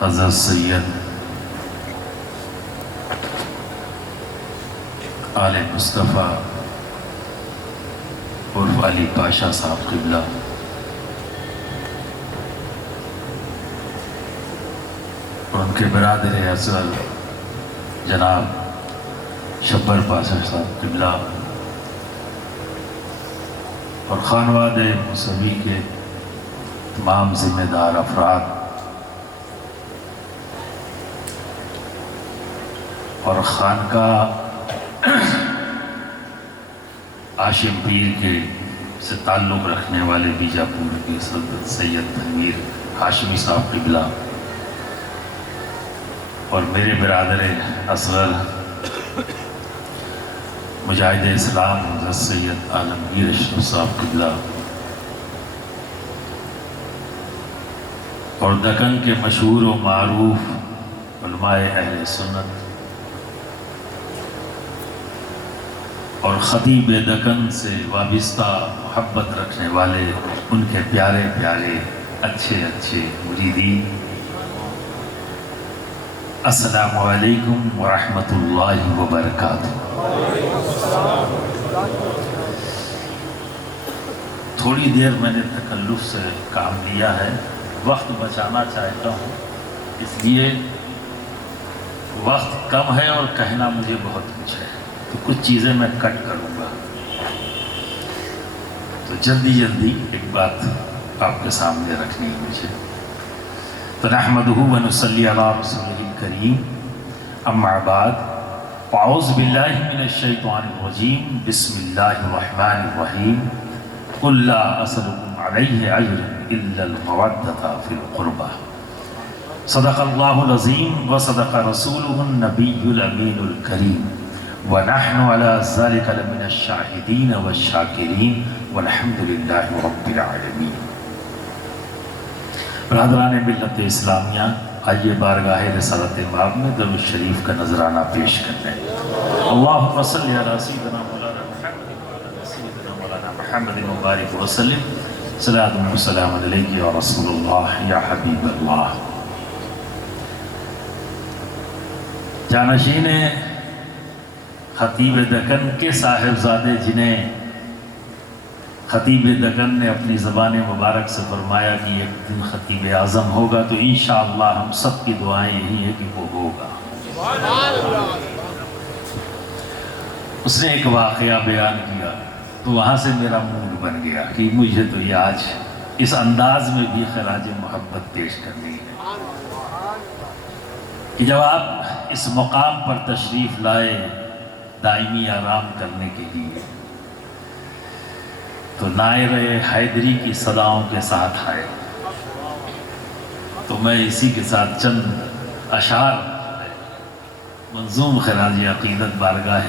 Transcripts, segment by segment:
حضرت سید آل مصطفیٰ عرف علی پاشا صاحب قبلہ، اور ان کے برادر اصغر جناب شبر پاشا صاحب قبلہ، اور خانواد موسوی کے تمام ذمہ دار افراد اور خانقاہ عاشم پیر کے سے تعلق رکھنے والے بیجاپور کے سید تنویر ہاشمی صاحب قبلہ، اور میرے برادر اصغر مجاہد اسلام حضرت سید عالمگیر اشرف صاحب قبلہ، اور دکن کے مشہور و معروف علماء اہل سنت اور خطیب دکن سے وابستہ محبت رکھنے والے ان کے پیارے پیارے اچھے اچھے مریدین، السلام علیکم ورحمۃ اللہ وبرکاتہ۔ تھوڑی دیر میں نے تکلف سے کام لیا ہے، وقت بچانا چاہتا ہوں، اس لیے وقت کم ہے اور کہنا مجھے بہت کچھ ہے، تو کچھ چیزیں میں کٹ کروں گا، تو جلدی ایک بات آپ کے سامنے رکھنی ہے مجھے۔ تو نحمدہ و نصلی علی رسولہ الکریم، اما بعد، اعوذ باللہ من الشیطان الرجیم، بسم اللہ الرحمن الرحیم، قل لا اسألکم علیہ اجرا الا المودۃ فی القربى، صدق اللہ العظیم وصدق رسولہ النبی الامین الکریم، وَنَحْنُ عَلَى ذَلِكَ لَمِنَ الشَّاهِدِينَ وَالشَّاكِرِينَ وَالْحَمْدُ لِلَّهِ رَبِّ الْعَالَمِينَ۔ برادران ملت اسلامیہ، آئیے بارگاہ رسالت مآب میں درود شریف کا نذرانہ پیش کرنے۔ اللہم صلی علی سیدنا مولانا محمد وعلی سیدنا مولانا محمد مبارک وسلم، صلاۃ و سلام علیک یا رسول اللہ یا حبیب اللہ۔ جانشین خطیب دکن کے صاحبزادے، جنہیں خطیب دکن نے اپنی زبان مبارک سے فرمایا کہ ایک دن خطیب اعظم ہوگا، تو انشاءاللہ ہم سب کی دعائیں یہی ہیں کہ وہ ہوگا۔ اس نے ایک واقعہ بیان کیا تو وہاں سے میرا موڈ بن گیا کہ مجھے تو یہ آج اس انداز میں بھی خراج محبت پیش کرنی ہے کہ جب آپ اس مقام پر تشریف لائے دائمی آرام کرنے کے لیے، تو نائر حیدری کی صداؤں کے ساتھ آئے، تو میں اسی کے ساتھ چند اشعار منظوم خراج عقیدت بارگاہ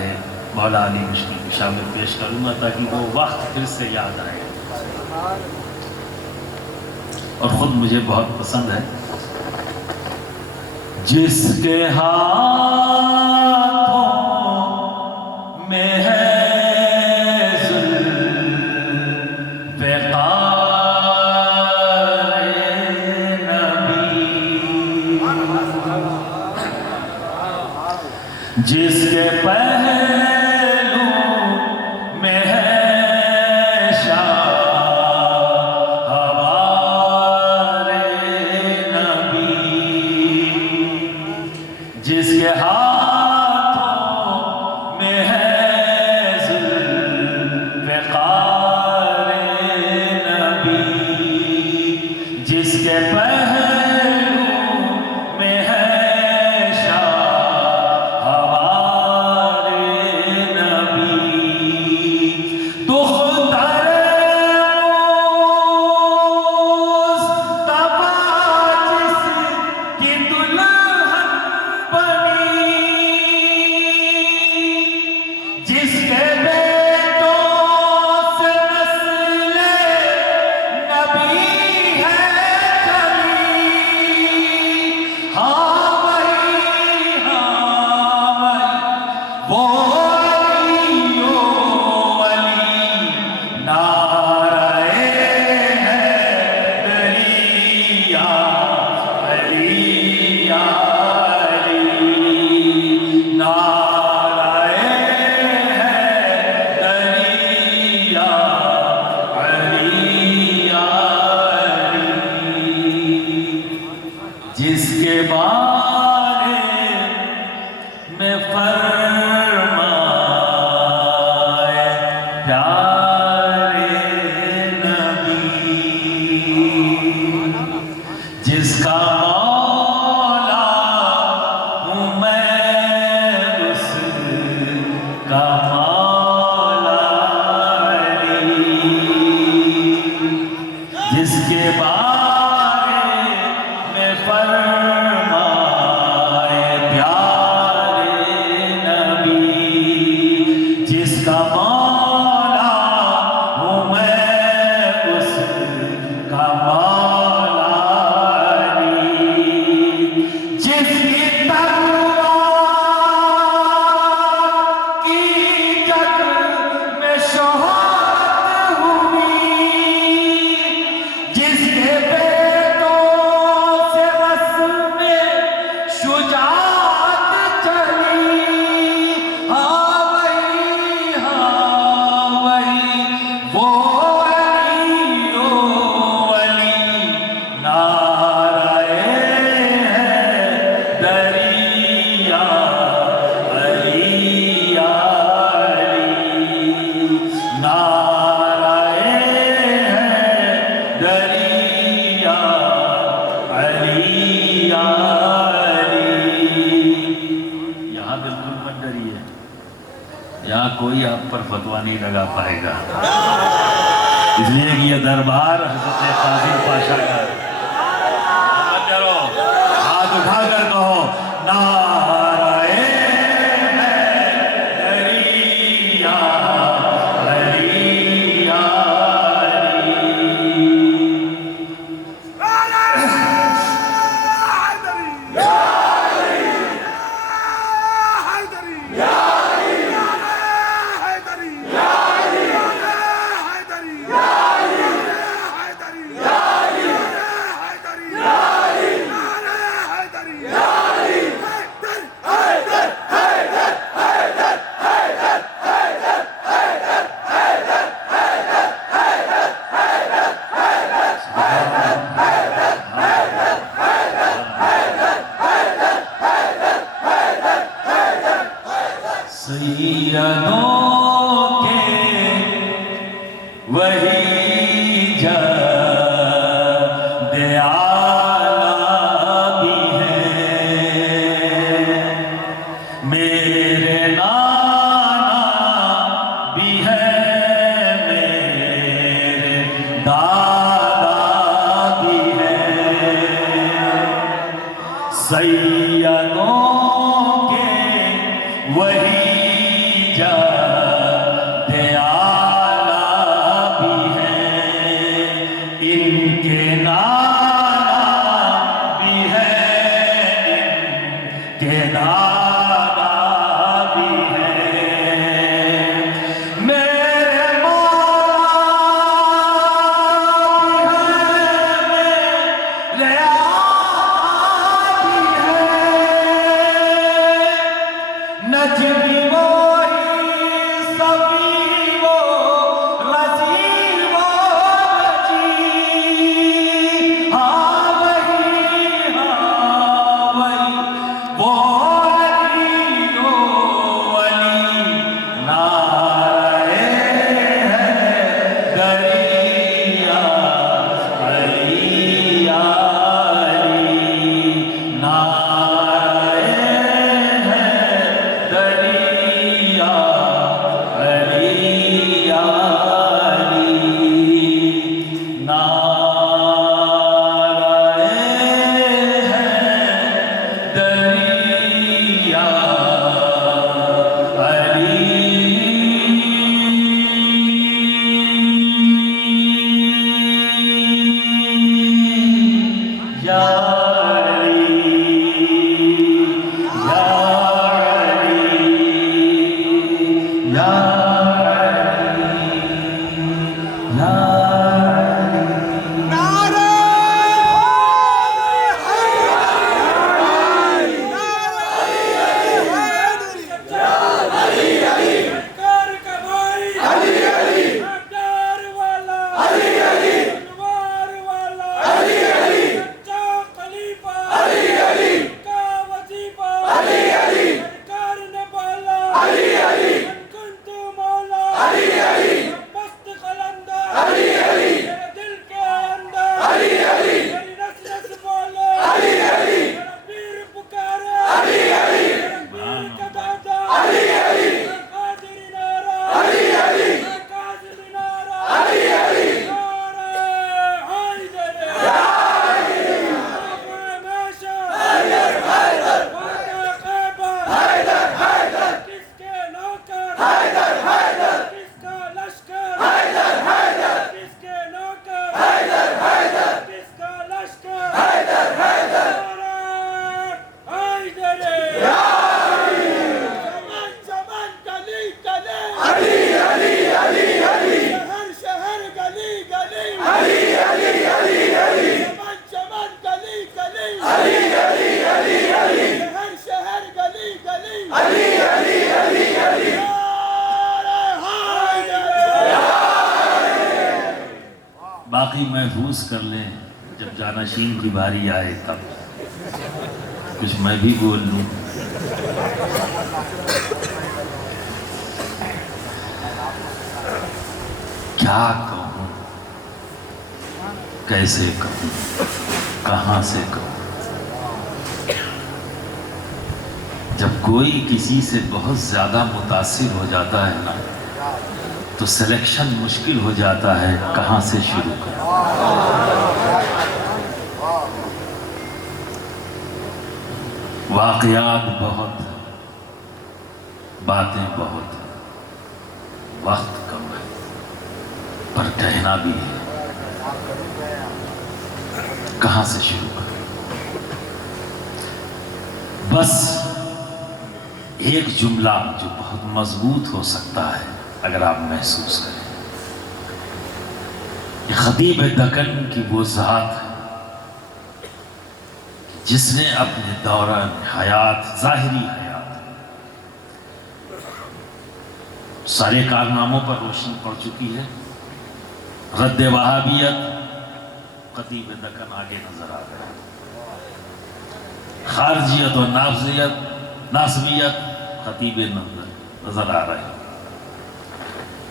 مولا علی مشکل کشا میں پیش کروں گا، تاکہ وہ وقت پھر سے یاد آئے، اور خود مجھے بہت پسند ہے۔ جس کے ہاتھوں میں ہے جس کے پہلو میں ہے شاہ ہمارے نبی، جس کے ہاتھوں میں ہے ذوالفقار نبی، جس کے پہلو میں ہے شاہ ہمارے کے بارے میں فرمائے پیارے نبی، جس کا مولا ہوں میں اس کا مولا علی، جس کی تلوار کی جگ میں شہادت ہوئی، جس کے بیٹوں سے رسم شجاعت چلی، ہاں وہی وہ علی و علی، نعرہ حیدریہ علی یا علی، نعرہ حیدریہ علی یا علی۔ یہاں بالکل مت ڈریے، یہاں کوئی آپ پر فتویٰ نہیں لگا پائے گا، اس لیے کہ یہ دربار حضرت قاضی پاشا کا ہے۔ مت ڈرو، ہاتھ اٹھا کر کہو نعرہ حیدریہ علی یا سیدوں کے وہی جد اعلیٰ بھی ہیں، میرے نانا بھی ہیں، میرے دادا بھی ہیں، سیدوں کے وہی جد اعلیٰ بھی ہیں، ان کے نانا بھی ہیں، ان کے دادا بھی ہیں، میرے مولا بھی ہیں، میرے آقا بھی ہیں، نجمی محفوظ کر لیں، جب جانشین کی باری آئے تب کچھ میں بھی بول لوں۔ کیا کہوں، کیسے کہوں، کہاں سے کہوں؟ جب کوئی کسی سے بہت زیادہ متاثر ہو جاتا ہے نا تو سلیکشن مشکل ہو جاتا ہے، کہاں سے شروع کریں۔ واقعات بہت، باتیں بہت، وقت کم ہے، پر کہنا بھی ہے، کہاں سے شروع کریں؟ بس ایک جملہ جو بہت مضبوط ہو سکتا ہے اگر آپ محسوس کریں، یہ خطیب دکن کی وہ ذات ہے جس نے اپنے دوران حیات، ظاہری حیات، سارے کارناموں پر روشنی پڑ چکی ہے۔ رد وہابیت، خطیب دکن آگے نظر آ رہا ہے۔ خارجیت اور ناصبیت، خطیب نظر آ رہا ہے۔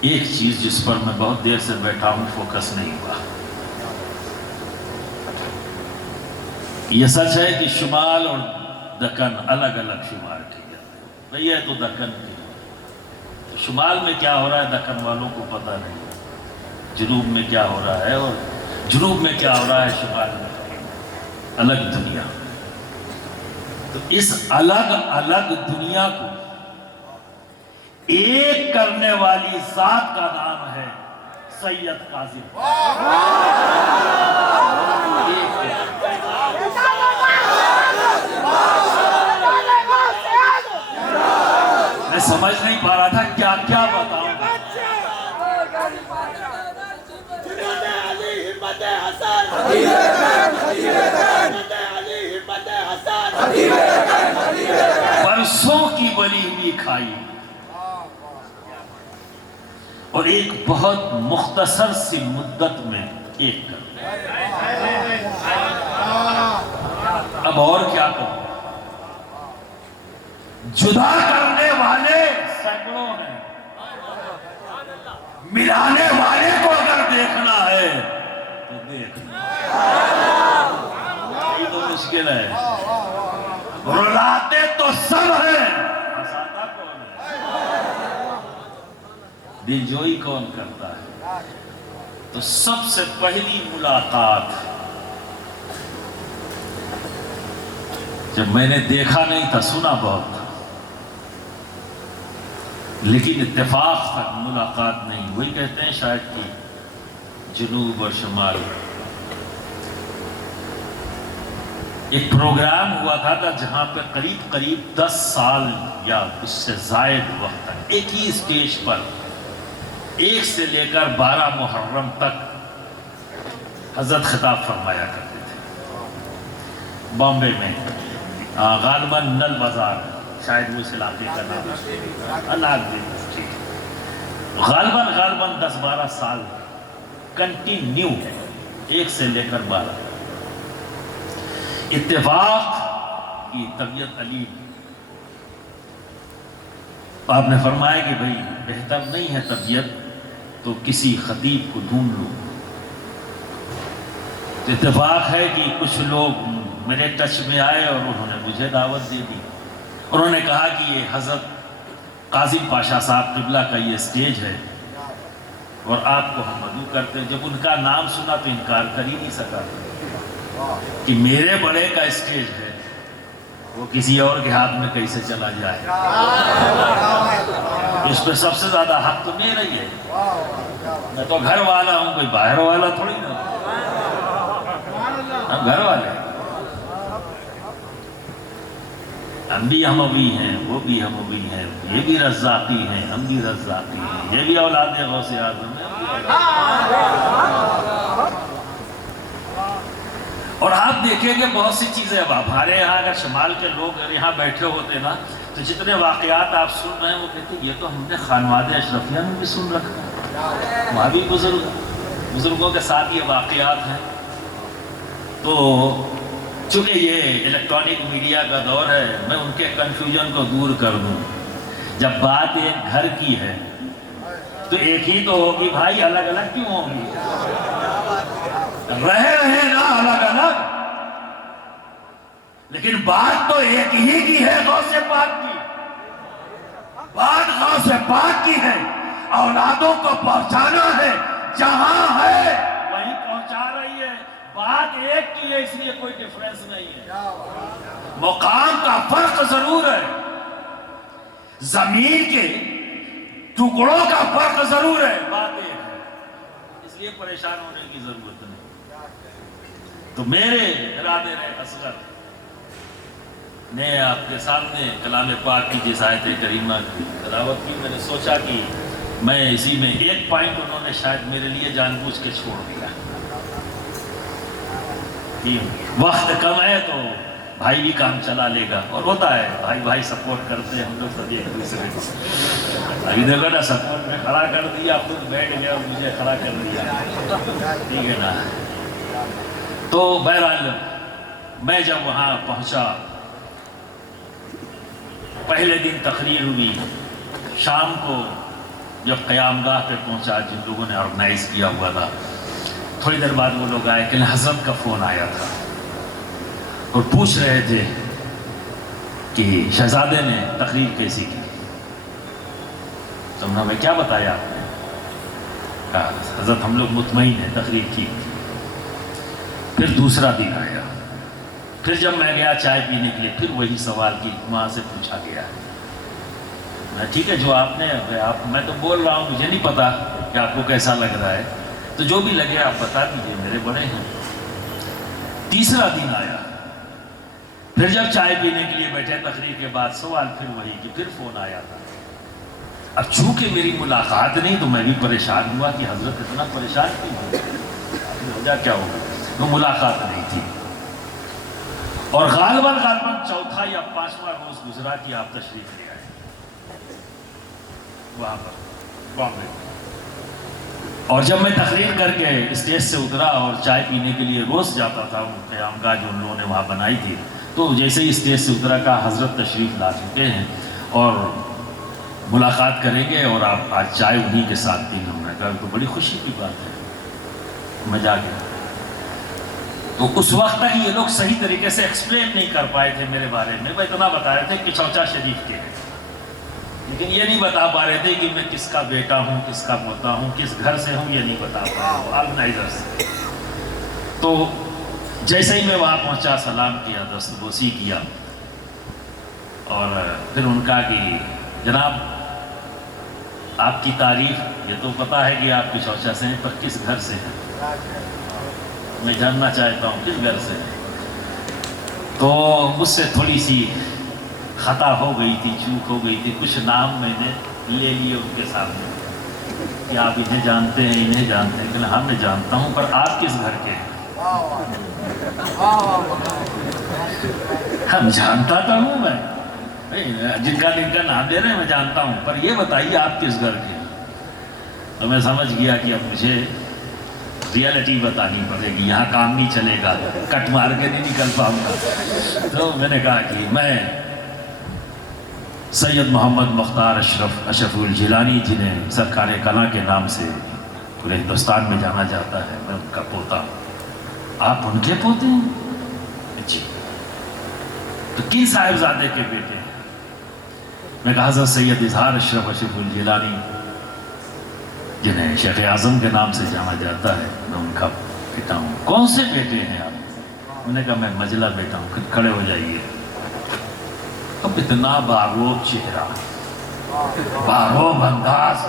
ایک چیز جس پر میں بہت دیر سے بیٹھا ہوں، فوکس نہیں ہوا۔ یہ سچ ہے کہ شمال اور دکن الگ الگ شمار کیے جاتے ہیں، بھئی یہ تو دکن کی ہے، تو شمال میں کیا ہو رہا ہے دکن والوں کو پتہ نہیں ہے، جنوب میں کیا ہو رہا ہے اور جنوب میں کیا ہو رہا ہے شمال میں، الگ دنیا۔ تو اس الگ الگ دنیا کو ایک کرنے والی ذات کا نام ہے سید کاظم۔ میں سمجھ نہیں پا رہا تھا کیا کیا بتاؤں۔ برسوں کی بلی ہوئی کھائی اور ایک بہت مختصر سی مدت میں ایک کر، اب اور کیا کروں؟ جدا کرنے والے سینکڑوں ہیں، ملانے والے کو اگر دیکھنا ہے تو دیکھنا، یہ تو مشکل ہے۔ رلاتے تو سب ہیں، ہنساتا کون ہے؟ دلجوئی کون کرتا ہے؟ تو سب سے پہلی ملاقات جب میں نے دیکھا نہیں تھا، سنا بہت تھا، لیکن اتفاق تک ملاقات نہیں۔ وہی کہتے ہیں شاید کہ جنوب اور شمال ایک پروگرام ہوا تھا جہاں پہ قریب قریب 10 سال یا اس سے زائد وقت تک ایک ہی اسٹیج پر 1 سے لے کر 12 محرم تک حضرت خطاب فرمایا کرتے تھے بامبے میں، غالباً نل بازار، شاید وہ اس علاقے کا نام ہے، غالباً 10-12 سال کنٹینیو 1 سے لے کر 12۔ اتفاق کی طبیعت علیم، آپ نے فرمایا کہ بھئی بہتر نہیں ہے طبیعت تو کسی خطیب کو ڈھونڈ لو۔ تو اتفاق ہے کہ کچھ لوگ میرے ٹچ میں آئے اور انہوں نے مجھے دعوت دے دی، انہوں نے کہا کہ یہ حضرت قاظم پاشا صاحب قبلہ کا یہ اسٹیج ہے اور آپ کو ہم مدعو کرتے ہیں۔ جب ان کا نام سنا تو انکار کر ہی نہیں سکا کہ میرے بڑے کا اسٹیج ہے، وہ کسی اور کے ہاتھ میں کیسے چلا جائے؟ اس پہ سب سے زیادہ حق تو میرا ہی ہے، میں تو گھر والا ہوں، کوئی باہر والا تھوڑی نہ، ہم گھر والے ہیں، ہم بھی ہموی ہیں، وہ بھی ہموی ہیں، یہ بھی رزاقی ہیں، ہم بھی رزاقی ہیں، یہ بھی اولاد غوث اعظم ہیں۔ اور آپ دیکھیں گے بہت سی چیزیں، اب ہمارے یہاں اگر شمال کے لوگ اگر یہاں بیٹھے ہوتے نا تو جتنے واقعات آپ سن رہے ہیں وہ کہتے ہیں یہ تو ہم نے خانواد اشرفیہ میں بھی سن رکھا ہے، وہاں بھی بزرگ بزرگوں کے ساتھ یہ واقعات ہیں، تو چونکہ یہ الیکٹرانک میڈیا کا دور ہے، میں ان کے کنفیوژن کو دور کر دوں۔ جب بات ایک گھر کی ہے تو ایک ہی تو ہوگی بھائی، الگ الگ کیوں ہوگی؟ رہے نا الگ الگ، لیکن بات تو ایک ہی کی ہے، غوث پاک کی بات، غوث پاک کی ہے۔ اولادوں کو پہنچانا ہے، جہاں ہے وہیں پہنچا رہی ہے، بات ایک کی ہے، اس لیے کوئی ڈیفرنس نہیں ہے۔ مقام کا فرق ضرور ہے، زمین کے ٹکڑوں کا فرق ضرور ہے، بات ایک ہے، اس لیے پریشان ہونے کی ضرورت نہیں۔ تو میرے ارادے نے اصغر نے آپ کے سامنے کلام پاک کی جس آیت کریمہ کی تلاوت کی، میں نے سوچا کہ میں اسی میں ایک پوائنٹ انہوں نے شاید میرے لیے جان بوجھ کے چھوڑ دیا کہ وقت کم ہے تو بھائی بھی کام چلا لے گا، اور ہوتا ہے بھائی بھائی سپورٹ کرتے ہیں ہم لوگ سب ایک دوسرے کو۔ ابھی دیکھو نا، سپورٹ میں کھڑا کر دیا، خود بیٹھ گیا اور مجھے کھڑا کر دیا، ٹھیک ہے نا۔ تو بہرحال میں جب وہاں پہنچا، پہلے دن تقریر ہوئی، شام کو جب قیام گاہ پہ پہنچا، جن لوگوں نے آرگنائز کیا ہوا تھا، تھوڑی دیر بعد وہ لوگ آئے کہ حضرت کا فون آیا تھا اور پوچھ رہے تھے کہ شہزادے نے تقریر کیسی کی۔ تو میں کیا بتایا آپ نے؟ کہا حضرت ہم لوگ مطمئن ہیں تقریر کی۔ پھر دوسرا دن آیا، پھر جب میں گیا چائے پینے کے لیے، پھر وہی سوال کی وہاں سے پوچھا گیا۔ میں ٹھیک ہے جو آپ نے، میں تو بول رہا ہوں، مجھے نہیں پتا کہ آپ کو کیسا لگ رہا ہے، تو جو بھی لگے آپ بتا دیجئے، میرے بڑے ہیں۔ تیسرا دن آیا، پھر جب چائے پینے کے لیے بیٹھے تقریر کے بعد، سوال پھر وہی کہ پھر فون آیا تھا۔ اب چونکہ میری ملاقات نہیں تو میں بھی پریشان ہوا کہ حضرت اتنا پریشان کیوں ہو جا، کیا ہوگا؟ وہ ملاقات نہیں تھی، اور غالباً چوتھا یا پانچواں روز گزرا کہ آپ تشریف لے آئے وہاں پر بامبے۔ اور جب میں تقریر کر کے اسٹیج سے اترا اور چائے پینے کے لیے روز جاتا تھا، وہ قیام گاہ جو ان لوگوں نے وہاں بنائی تھی، تو جیسے ہی اسٹیج سے اترا کہا حضرت تشریف لا چکے ہیں اور ملاقات کریں گے، اور آپ آج چائے انہی کے ساتھ پیں۔ ہم نے کہا تو بڑی خوشی کی بات ہے۔ میں جا گیا، تو اس وقت تک یہ لوگ صحیح طریقے سے ایکسپلین نہیں کر پائے تھے میرے بارے میں۔ وہ اتنا بتا رہے تھے کہ چوچا شریف کے ہیں، لیکن یہ نہیں بتا پا رہے تھے کہ میں کس کا بیٹا ہوں، کس کا پوتا ہوں، کس گھر سے ہوں، یہ نہیں بتا پا رہا ہوں آرگنائزر سے۔ تو جیسے ہی میں وہاں پہنچا، سلام کیا، دستبوسی کیا، اور پھر ان کا کہ جناب آپ کی تعریف، یہ تو پتا ہے کہ آپ کی چوچا سے ہیں، پر کس گھر سے ہیں؟ میں جاننا چاہتا ہوں کس گھر سے ہیں؟ تو مجھ سے تھوڑی سی خطا ہو گئی تھی، چوک ہو گئی تھی، کچھ نام میں نے لے لیے ان کے سامنے کہ آپ انہیں جانتے ہیں، انہیں جانتے ہیں، کہ ہاں میں جانتا ہوں، پر آپ کس گھر کے ہیں؟ ہم جانتا تھا ہوں میں، جن کا نام دے رہے ہیں میں جانتا ہوں، پر یہ بتائیے آپ کس گھر کے ہیں؟ تو میں سمجھ گیا کہ اب مجھے ریالٹی بتانی پڑے گی، یہاں کام نہیں چلے گا، کٹ مار کے نہیں نکل پاؤں گا۔ تو میں نے کہا کہ میں سید محمد مختار اشرف الجیلانی، جنہیں سرکار کلاں کے نام سے پورے ہندوستان میں جانا جاتا ہے، میں ان کا پوتا ہوں۔ آپ ان کے پوتے ہیں؟ جی۔ تو کن صاحبزادے کے بیٹے ہیں؟ میں کہا حضرت سید اظہار اشرف الجیلانی، جنہیں شیخ اعظم کے نام سے جانا جاتا ہے، میں ان کا بیٹا ہوں۔ کون سے بیٹے ہیں آپ؟ انہوں نے کہا میں مجلہ بیٹا ہوں۔ کھڑے ہو جائیے۔ اب اتنا باروب چہرہ، باروب انداز،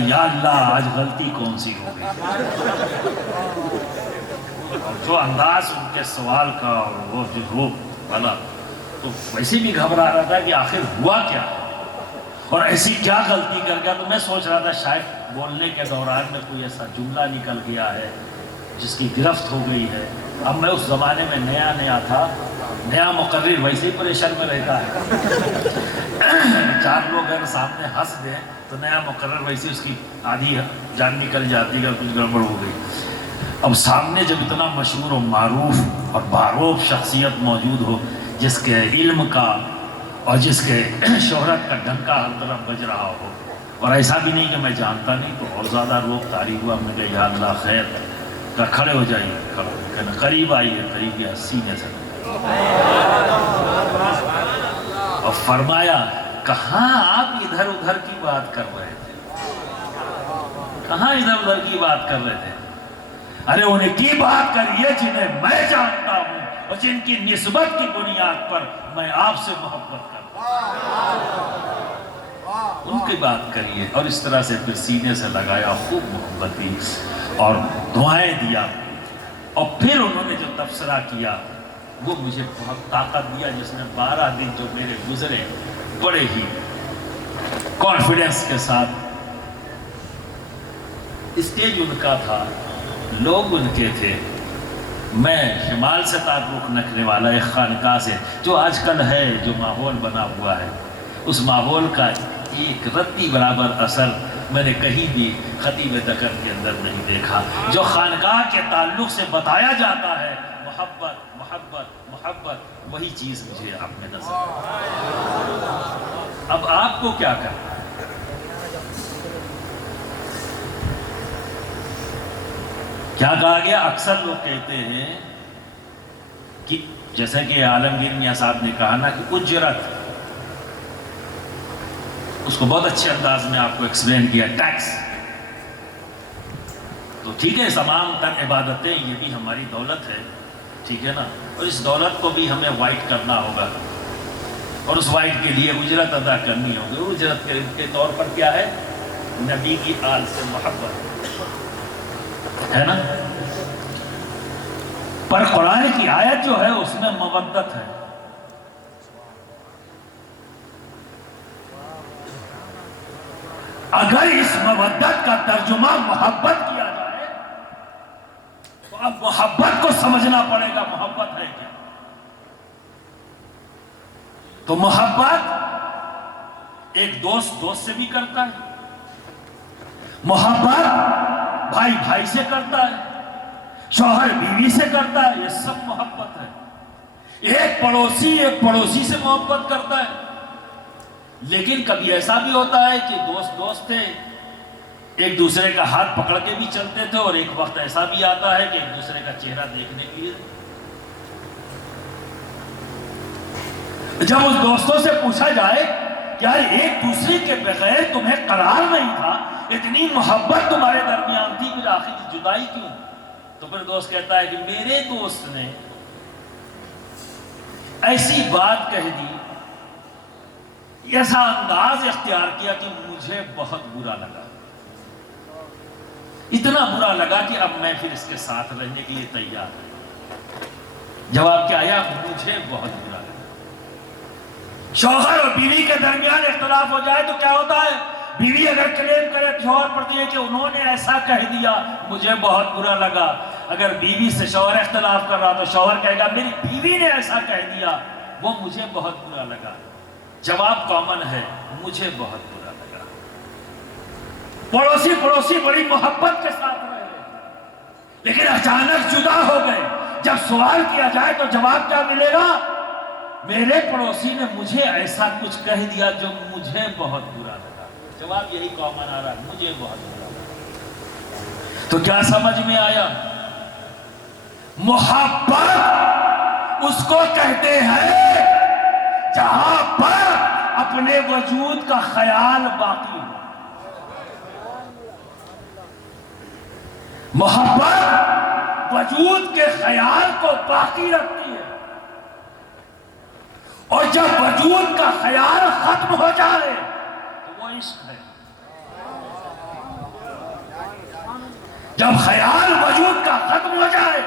یا اللہ آج غلطی کون سی ہو گئی؟ اور جو انداز ان کے سوال کا، اور وہ جو روپ والا، تو ویسے بھی گھبرا رہا تھا کہ آخر ہوا کیا اور ایسی کیا غلطی کر گیا۔ تو میں سوچ رہا تھا شاید بولنے کے دوران میں کوئی ایسا جملہ نکل گیا ہے جس کی گرفت ہو گئی ہے۔ اب میں اس زمانے میں نیا تھا، نیا مقرر ویسے ہی پریشر میں رہتا ہے، 4 لوگ اگر سامنے ہنس دیں تو نیا مقرر ویسے اس کی آدھی جان نکل جاتی ہے، کچھ گڑبڑ ہو گئی۔ اب سامنے جب اتنا مشہور و معروف اور باروف شخصیت موجود ہو، جس کے علم کا اور جس کے شہرت کا ڈنکا ہر طرف بج رہا ہو، اور ایسا بھی نہیں کہ میں جانتا نہیں، تو اور زیادہ روک طاری ہوا۔ میں نے کہا یا اللہ خیر، کہ کھڑے ہو جائیے، کھڑے ہو، کہنا قریب آئیے، قریب یا سینے سے، اور فرمایا کہاں آپ ادھر ادھر کی بات کر رہے تھے، کہاں ادھر ادھر کی بات کر رہے تھے؟ ارے ان کی بات کریے جنہیں میں جانتا ہوں اور جن کی نسبت کی بنیاد پر میں آپ سے محبت کرتا ہوں، ان کی بات کریے۔ اور اس طرح سے پھر سینے سے لگایا، خوب محبت دی اور دعائیں دیا، اور پھر انہوں نے جو تبصرہ کیا وہ مجھے بہت طاقت دیا، جس نے 12 دن جو میرے گزرے بڑے ہی کانفیڈنس کے ساتھ۔ اسٹیج ان کا تھا، لوگ ان کے تھے، میں شمال سے تعلق رکھنے والا ایک خانقاہ سے، جو آج کل ہے، جو ماحول بنا ہوا ہے، اس ماحول کا ایک رتی برابر اثر میں نے کہیں بھی خطیب دکن کے اندر نہیں دیکھا۔ جو خانقاہ کے تعلق سے بتایا جاتا ہے محبت محبت محبت، وہی چیز مجھے آپ میں نظر آئی۔ اب آپ کو کیا کرنا ہے؟ کیا کہا گیا؟ اکثر لوگ کہتے ہیں کہ جیسے کہ عالمگیر میاں صاحب نے کہا نا کہ اجرت، اس کو بہت اچھے انداز میں آپ کو ایکسپلین کیا، ٹیکس تو ٹھیک ہے، تمام تر عبادتیں یہ بھی ہماری دولت ہے، ٹھیک ہے نا، اور اس دولت کو بھی ہمیں وائٹ کرنا ہوگا، اور اس وائٹ کے لیے اجرت ادا کرنی ہوگی۔ اجرت کے طور پر کیا ہے؟ نبی کی آل سے محبت ہے نا، پر قرآن کی آیت جو ہے اس میں مودت ہے۔ اگر اس مودت کا ترجمہ محبت کیا جائے تو اب محبت کو سمجھنا پڑے گا، محبت ہے کیا؟ تو محبت ایک دوست دوست سے بھی کرتا ہے، محبت بھائی بھائی سے کرتا ہے، شوہر بیوی سے کرتا ہے، یہ سب محبت ہے۔ ایک پڑوسی سے محبت کرتا ہے، لیکن کبھی ایسا بھی ہوتا ہے کہ دوست تھے، ایک دوسرے کا ہاتھ پکڑ کے بھی چلتے تھے، اور ایک وقت ایسا بھی آتا ہے کہ ایک دوسرے کا چہرہ دیکھنے کے لیے جب اس دوستوں سے پوچھا جائے کہ یار ایک دوسرے کے بغیر تمہیں قرار نہیں تھا، اتنی محبت تمہارے درمیان تھی، پھر آخر جدائی کیوں؟ تو پھر دوست کہتا ہے کہ میرے دوست نے ایسی بات کہہ دی، ایسا انداز اختیار کیا کہ مجھے بہت برا لگا، اتنا برا لگا کہ اب میں پھر اس کے ساتھ رہنے کے لیے تیار نہیں۔ جواب کیا آیا؟ مجھے بہت برا لگا۔ شوہر اور بیوی کے درمیان اختلاف ہو جائے تو کیا ہوتا ہے؟ بیوی اگر کلیم کرے شوہر پر دیے کہ انہوں نے ایسا کہہ دیا، مجھے بہت برا لگا۔ اگر بیوی سے شوہر اختلاف کر رہا تو شوہر کہے گا میری بیوی نے ایسا کہہ دیا، وہ مجھے بہت برا لگا۔ جواب کامن ہے، مجھے بہت برا لگا۔ پڑوسی بڑی محبت کے ساتھ رہے، لیکن اچانک جدا ہو گئے۔ جب سوال کیا جائے تو جواب کیا ملے گا؟ میرے پڑوسی نے مجھے ایسا کچھ کہہ دیا جو مجھے بہت برا لگا۔ جواب یہی کامن آ رہا ہے، مجھے بہت برا لگا۔ تو کیا سمجھ میں آیا؟ محبت اس کو کہتے ہیں جہاں پر اپنے وجود کا خیال باقی ہو۔ محبت وجود کے خیال کو باقی رکھتی ہے، اور جب وجود کا خیال ختم ہو جائے تو وہ عشق ہے۔ جب خیال وجود کا ختم ہو جائے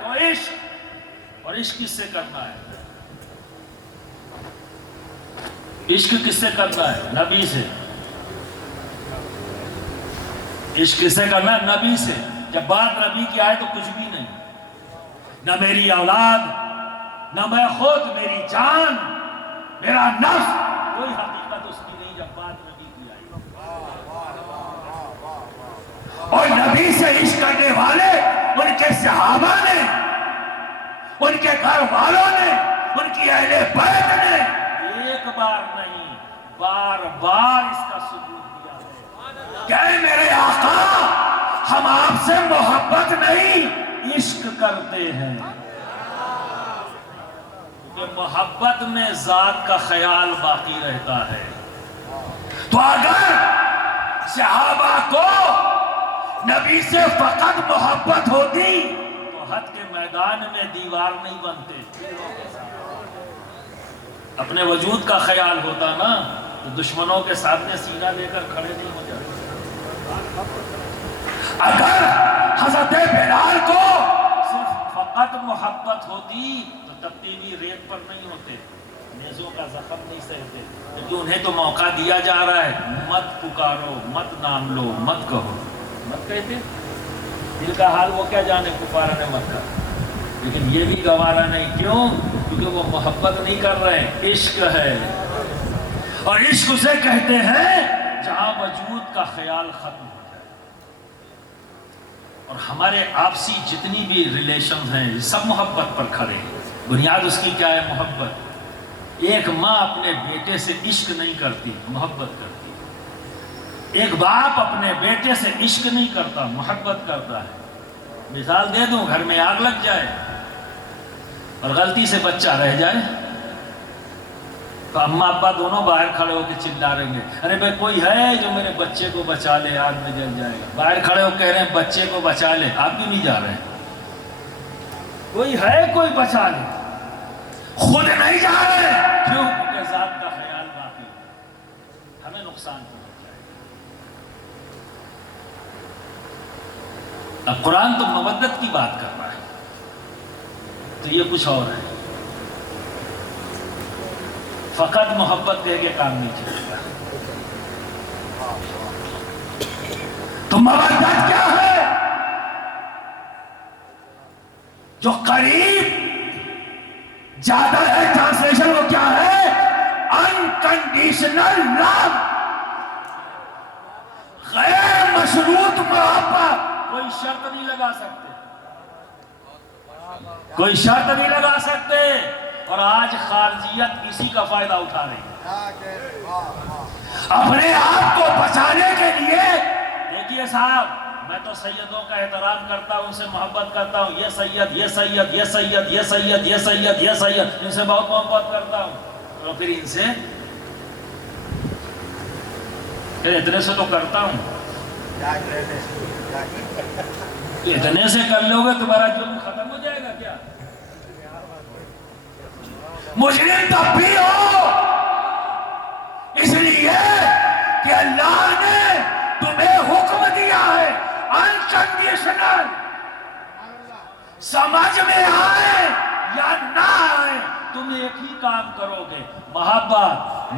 تو عشق، اور عشق کس سے کرنا ہے؟ عشق کس سے کرنا ہے؟ نبی سے۔ عشق کس سے کرنا ہے؟ نبی سے۔ جب بات نبی کی آئے تو کچھ بھی نہیں، نہ میری اولاد، نہ میں خود، میری جان، میرا نفس، کوئی حقیقت اس کی نہیں جب بات نبی کی آئی۔ اور نبی سے عشق کرنے والے ان کے صحابہ نے، ان کے گھر والوں نے، ان کی اہل بیت نے ایک بار نہیں بار بار اس کا ثبوت دیا ہے کہ اے میرے آقا، ہم آپ سے محبت نہیں عشق کرتے ہیں، کیونکہ محبت میں ذات کا خیال باقی رہتا ہے۔ تو اگر صحابہ کو نبی سے فقط محبت ہوتی تو حد کے میدان میں دیوار نہیں بنتے، اپنے وجود کا خیال ہوتا نا تو دشمنوں کے سامنے سینہ لے کر کھڑے نہیں ہو جاتے۔ اگر حضرت بلال کو صرف فقط محبت ہوتی تو تبدیلی ریت پر نہیں ہوتے، نیزوں کا زخم نہیں سہتے، کیونکہ انہیں تو موقع دیا جا رہا ہے، مت پکارو، مت نام لو، مت کہو، مت کہتے، دل کا حال وہ کیا جانے کفار نے مت کہا، لیکن یہ بھی گوارا نہیں، کیوں؟ کیونکہ وہ محبت نہیں کر رہے، عشق ہے، اور عشق اسے کہتے ہیں جہاں وجود کا خیال ختم ہو جائے۔ اور ہمارے آپسی جتنی بھی ریلیشن ہیں سب محبت پر کھڑے ہیں۔ بنیاد اس کی کیا ہے؟ محبت۔ ایک ماں اپنے بیٹے سے عشق نہیں کرتی، محبت کرتی ہے۔ ایک باپ اپنے بیٹے سے عشق نہیں کرتا، محبت کرتا ہے۔ مثال دے دوں، گھر میں آگ لگ جائے اور غلطی سے بچہ رہ جائے تو اماں ابا دونوں باہر کھڑے ہو کے چلا رہیں گے، ارے بھائی کوئی ہے جو میرے بچے کو بچا لے، آگ میں جل جائے گا۔ باہر کھڑے ہو کہہ رہے ہیں بچے کو بچا لے، آپ بھی نہیں جا رہے ہیں، کوئی ہے کوئی بچا لے، خود نہیں جا رہے، کیوں؟ کیونکہ ذات کا خیال باقی ہے، ہمیں نقصان پہنچ جائے گا۔ اب قرآن تو مودت کی بات کر رہا ہے تو یہ کچھ اور ہے، فقط محبت کہہ کے کام نہیں چلے گا۔ تو مودت کیا ہے؟ جو قریب زیادہ ہے، ٹرانسلیشن وہ کیا ہے؟ انکنڈیشنل لو، غیر مشروط محبت۔ کوئی شرط نہیں لگا سکتے، کوئی شرط نہیں لگا سکتے، اور آج خارجیت اسی کا فائدہ اٹھا رہی ہے اپنے آپ کو بچانے کے لیے۔ دیکھیے صاحب، میں تو سیدوں کا احترام کرتا ہوں، ان سے محبت کرتا ہوں، یہ سید، یہ سید، یہ سید، یہ سید، یہ سید، یہ سید، ان سے بہت محبت کرتا ہوں، اور پھر ان سے اتنے سے تو کرتا ہوں، اتنے سے کر لو گے تمہارا جرم ختم ہو جائے گا کیا؟ مجرم تب بھی ہو اس لیے کہ اللہ نے تمہیں حکم دیا ہے انکنڈیشنل، سمجھ میں آئے یا نہ آئے تم ایک ہی کام کرو گے، محبت۔